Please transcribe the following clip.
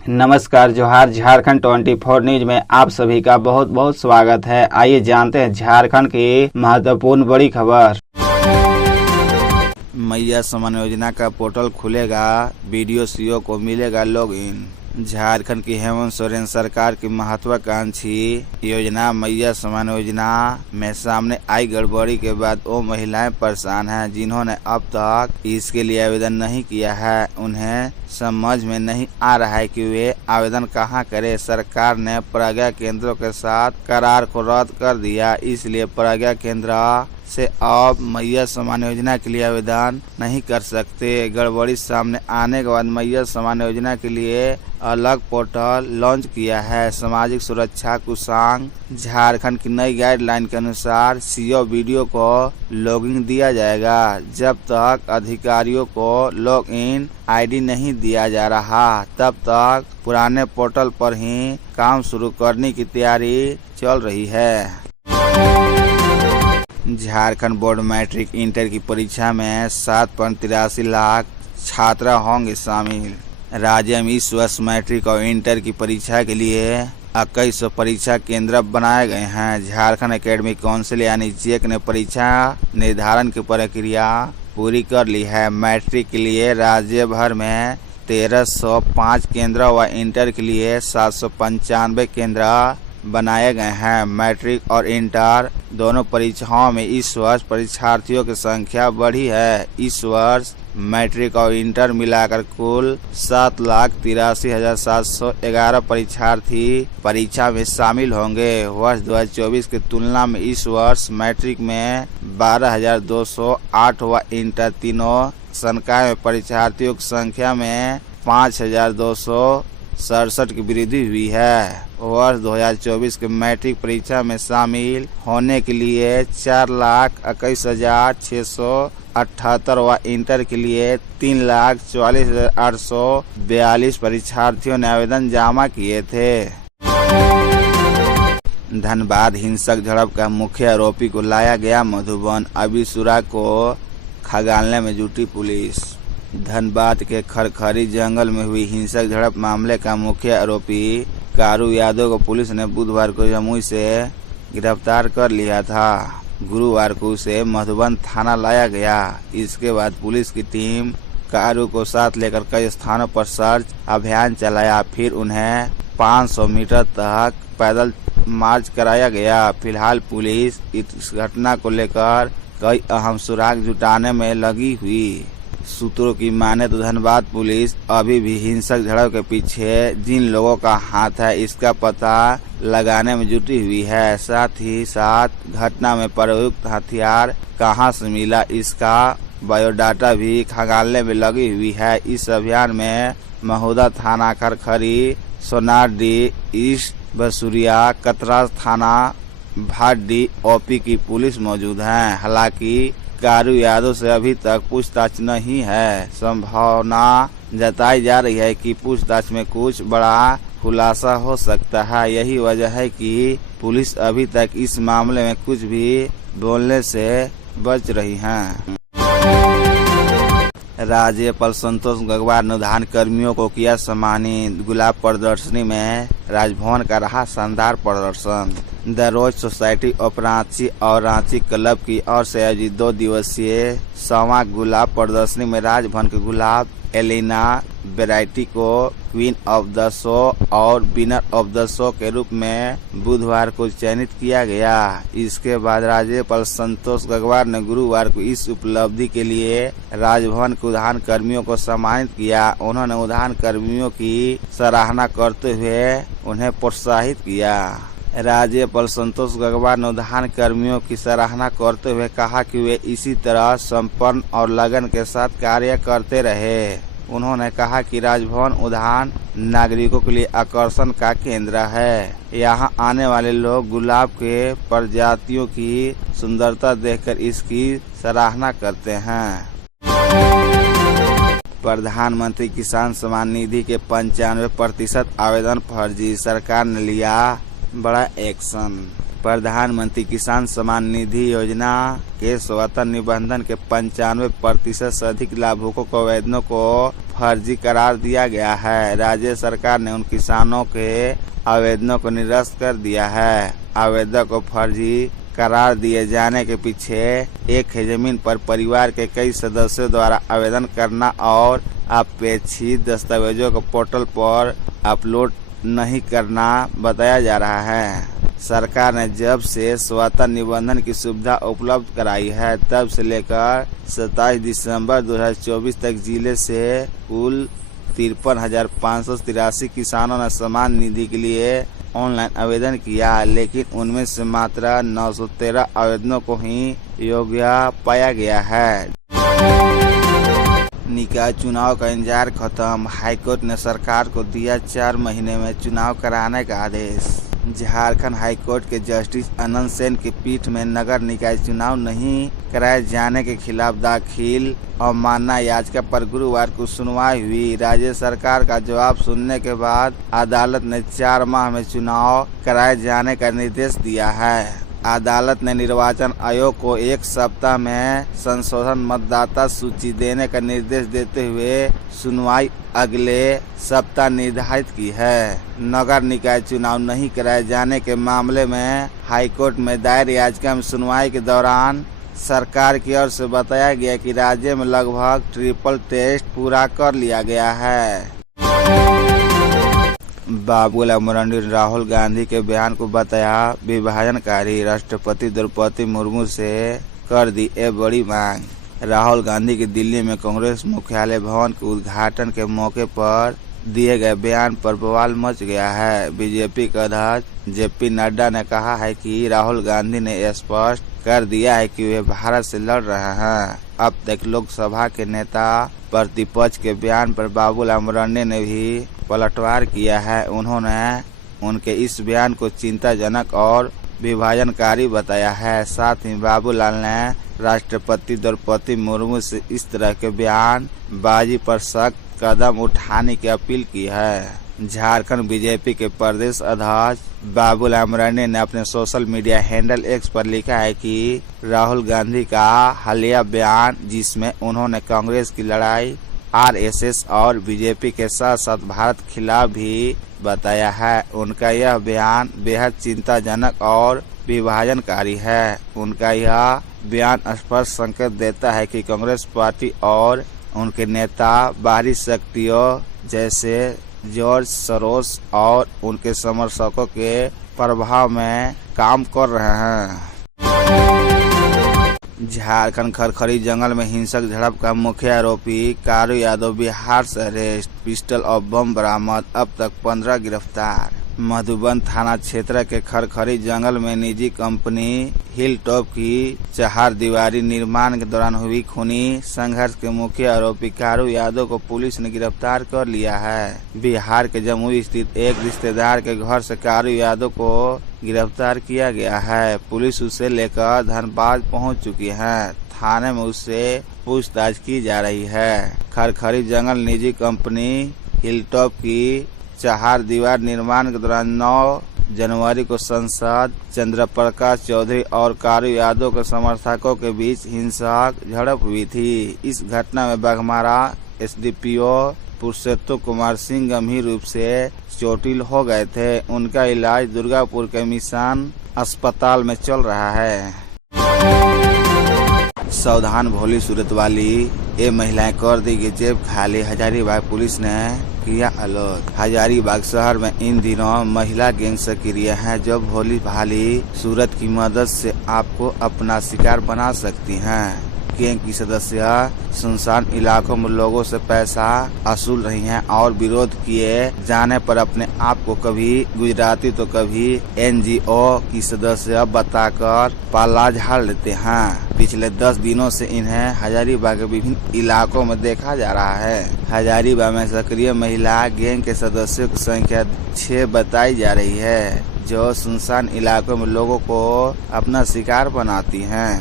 नमस्कार, जोहार। झारखंड 24 न्यूज में आप सभी का बहुत बहुत स्वागत है। आइए जानते हैं झारखंड की महत्वपूर्ण बड़ी खबर। मैया समान योजना का पोर्टल खुलेगा, वीडियो सीओ को मिलेगा लॉगिन। झारखंड की हेमंत सोरेन सरकार की महत्वाकांक्षी योजना मैया समान योजना में सामने आई गड़बड़ी के बाद वो महिलाएं परेशान हैं जिन्होंने अब तक इसके लिए आवेदन नहीं किया है। उन्हें समझ में नहीं आ रहा है कि वे आवेदन कहां करें। सरकार ने प्रज्ञा केंद्रों के साथ करार को रद्द कर दिया, इसलिए प्रज्ञा केंद्र से अब मैया समान योजना के लिए आवेदन नहीं कर सकते। गड़बड़ी सामने आने के बाद मैया समान योजना के लिए अलग पोर्टल लॉन्च किया है। सामाजिक सुरक्षा कोषांग झारखंड की नई गाइडलाइन के अनुसार सीओ वीडियो को लॉगिन दिया जाएगा। जब तक अधिकारियों को लॉगिन आईडी नहीं दिया जा रहा, तब तक पुराने पोर्टल पर ही काम शुरू करने की तैयारी चल रही है। झारखंड बोर्ड मैट्रिक इंटर की परीक्षा में 7.83 लाख छात्र होंगे शामिल। राज्य में इस वर्ष मैट्रिक और इंटर की परीक्षा के लिए 2100 परीक्षा केंद्र बनाए गए हैं। झारखंड एकेडमिक काउंसिल यानी जेक ने परीक्षा निर्धारण की प्रक्रिया पूरी कर ली है। मैट्रिक के लिए राज्य भर में 1305 केंद्र व इंटर के लिए 795 केंद्र बनाए गए हैं। मैट्रिक और इंटर दोनों परीक्षाओं में इस वर्ष परीक्षार्थियों की संख्या बढ़ी है। इस वर्ष मैट्रिक और इंटर मिलाकर कुल 7,83,711 परीक्षार्थी परीक्षा में शामिल होंगे। वर्ष 2024 की तुलना में इस वर्ष मैट्रिक में 12,208 व इंटर तीनों संकाय में परीक्षार्थियों की संख्या में 5,267 की वृद्धि हुई है। वर्ष 2024 के मैट्रिक परीक्षा में शामिल होने के लिए 4,21,678 व इंटर के लिए 3,44,842 परीक्षार्थियों ने आवेदन जमा किए थे। धनबाद हिंसक झड़प का मुख्य आरोपी को लाया गया मधुबन। अभी सुराग को खंगालने में जुटी पुलिस। धनबाद के खरखरी जंगल में हुई हिंसक झड़प मामले का मुख्य आरोपी कारू यादव को पुलिस ने बुधवार को जमुई से गिरफ्तार कर लिया था। गुरुवार को उसे मधुबन थाना लाया गया। इसके बाद पुलिस की टीम कारू को साथ लेकर कई स्थानों पर सर्च अभियान चलाया। फिर उन्हें 500 मीटर तक पैदल मार्च कराया गया। फिलहाल पुलिस इस घटना को लेकर कई अहम सुराग जुटाने में लगी हुई। सूत्रों की माने तो धनबाद पुलिस अभी भी हिंसक झड़प के पीछे जिन लोगों का हाथ है इसका पता लगाने में जुटी हुई है। साथ ही साथ घटना में प्रयुक्त हथियार कहां से मिला इसका बायोडाटा भी खंगालने में लगी हुई है। इस अभियान में महुदा थाना खरखरी, सोनारडी ईस्ट, बसुरिया, कतरास थाना, भाटी ओपी की पुलिस मौजूद है। हालांकि कारू यादव से अभी तक पूछताछ नहीं है। संभावना जताई जा रही है कि पूछताछ में कुछ बड़ा खुलासा हो सकता है। यही वजह है कि पुलिस अभी तक इस मामले में कुछ भी बोलने से बच रही है। राज्यपाल संतोष गंगवार ने उद्यान कर्मियों को किया सम्मानित। गुलाब प्रदर्शनी में राजभवन का रहा शानदार प्रदर्शन। The rose society of Ranchi और रांची क्लब की ओर से आयोजित 2 दिवसीय 100वां गुलाब प्रदर्शनी में राजभवन के गुलाब एलिना वैरायटी को क्वीन ऑफ द शो और विनर ऑफ द शो के रूप में बुधवार को चयनित किया गया। इसके बाद राज्यपाल संतोष गंगवार ने गुरुवार को इस उपलब्धि के लिए राजभवन के उद्यान कर्मियों को सम्मानित किया। उन्होंने उद्यान कर्मियों की सराहना करते हुए उन्हें प्रोत्साहित किया। राज्यपाल संतोष गंगवार ने उद्यान कर्मियों की सराहना करते हुए कहा कि वे इसी तरह संपन्न और लगन के साथ कार्य करते रहे। उन्होंने कहा कि राजभवन उद्यान नागरिकों के लिए आकर्षण का केंद्र है। यहां आने वाले लोग गुलाब के प्रजातियों की सुंदरता देखकर इसकी सराहना करते हैं। प्रधानमंत्री किसान सम्मान निधि के 95% आवेदन फर्जी। सरकार ने लिया बड़ा एक्शन। प्रधानमंत्री किसान सम्मान निधि योजना के स्वतः निबंधन के 95% से अधिक लाभुकों को आवेदनों को फर्जी करार दिया गया है। राज्य सरकार ने उन किसानों के आवेदनों को निरस्त कर दिया है। आवेदक को फर्जी करार दिए जाने के पीछे एक ही जमीन पर परिवार के कई सदस्यों द्वारा आवेदन करना और अपेक्षित दस्तावेजों को पोर्टल पर अपलोड नहीं करना बताया जा रहा है। सरकार ने जब से स्वतः निबंधन की सुविधा उपलब्ध कराई है, तब से लेकर 27 दिसंबर 2024 तक जिले से कुल 53,583 किसानों ने समान निधि के लिए ऑनलाइन आवेदन किया, लेकिन उनमें से मात्र 913 आवेदनों को ही योग्य पाया गया है। निकाय चुनाव का इंतजार खत्म, हाईकोर्ट ने सरकार को दिया 4 महीने में चुनाव कराने का आदेश। झारखंड हाईकोर्ट के जस्टिस अनंत सेन की पीठ में नगर निकाय चुनाव नहीं कराए जाने के खिलाफ दाखिल अवमानना याचिका पर गुरुवार को सुनवाई हुई। राज्य सरकार का जवाब सुनने के बाद अदालत ने 4 माह में चुनाव कराए जाने का निर्देश दिया है। अदालत ने निर्वाचन आयोग को 1 सप्ताह में संशोधन मतदाता सूची देने का निर्देश देते हुए सुनवाई अगले सप्ताह निर्धारित की है। नगर निकाय चुनाव नहीं कराए जाने के मामले में हाईकोर्ट में दायर याचिका में सुनवाई के दौरान सरकार की ओर से बताया गया कि राज्य में लगभग ट्रिपल टेस्ट पूरा कर लिया गया है। बाबूलाल मरांडी ने राहुल गांधी के बयान को बताया विभाजनकारी। राष्ट्रपति द्रौपदी मुर्मू से कर दी ये बड़ी मांग। राहुल गांधी की दिल्ली में कांग्रेस मुख्यालय भवन के उद्घाटन के मौके पर दिए गए बयान पर बवाल मच गया है। बीजेपी के अध्यक्ष जेपी नड्डा ने कहा है कि राहुल गांधी ने स्पष्ट कर दिया है कि वे भारत से लड़ रहे हैं। अब तक लोकसभा के नेता प्रतिपक्ष के बयान पर बाबूलाल मरांडी ने भी पलटवार किया है। उन्होंने उनके इस बयान को चिंताजनक और विभाजनकारी बताया है। साथ ही बाबूलाल ने राष्ट्रपति द्रौपदी मुर्मू से इस तरह के बयान बाजी पर सख्त कदम उठाने की अपील की है। झारखंड बीजेपी के प्रदेश अध्यक्ष बाबूलाल मरांडी ने अपने सोशल मीडिया हैंडल एक्स पर लिखा है कि राहुल गांधी का हालिया बयान, जिसमें उन्होंने कांग्रेस की लड़ाई आरएसएस और बीजेपी के साथ साथ भारत खिलाफ भी बताया है, उनका यह बयान बेहद चिंताजनक और विभाजनकारी है। उनका यह बयान स्पष्ट संकेत देता है कि कांग्रेस पार्टी और उनके नेता बाहरी शक्तियों जैसे जॉर्ज सोरोस और उनके समर्थकों के प्रभाव में काम कर रहे हैं। झारखंड खरखरी जंगल में हिंसक झड़प का मुख्य आरोपी कारू यादव बिहार से अरेस्ट। पिस्टल और बम बरामद, अब तक 15 गिरफ्तार। मधुबन थाना क्षेत्र के खरखरी जंगल में निजी कंपनी हिलटॉप की 4 दीवारी निर्माण के दौरान हुई खूनी संघर्ष के मुख्य आरोपी कारू यादव को पुलिस ने गिरफ्तार कर लिया है। बिहार के जमुई स्थित एक रिश्तेदार के घर से कारू यादव को गिरफ्तार किया गया है। पुलिस उसे लेकर धनबाद पहुंच चुकी है। थाने में उससे पूछताछ की जा रही है। खरखरी जंगल निजी कंपनी हिलटॉप की 4 दीवार निर्माण के दौरान 9 जनवरी को सांसद चंद्र प्रकाश चौधरी और कारू यादव के समर्थकों के बीच हिंसक झड़प हुई थी। इस घटना में बाघमारा एसडीपीओ पुरुषोत्तम कुमार सिंह गंभीर रूप से चोटिल हो गए थे। उनका इलाज दुर्गापुर के मिशन अस्पताल में चल रहा है। सावधान भोली सूरत वाली ये महिलाएं कर दी कि जेब खाली। हजारीबाग पुलिस ने किया अलर्ट। हजारीबाग शहर में इन दिनों महिला गैंग सक्रिय है, जो भोली भाली सूरत की मदद से आपको अपना शिकार बना सकती हैं। गैंग की सदस्य सुनसान इलाकों में लोगों से पैसा वसूल रही हैं और विरोध किए जाने पर अपने आप को कभी गुजराती तो कभी एनजीओ की सदस्य बताकर पाला झाड़ लेते हैं। पिछले 10 दिनों से इन्हें हजारीबाग के विभिन्न इलाकों में देखा जा रहा है। हजारीबाग में सक्रिय महिला गैंग के सदस्यों की संख्या 6 बताई जा रही है, जो सुनसान इलाकों में लोगों को अपना शिकार बनाती हैं।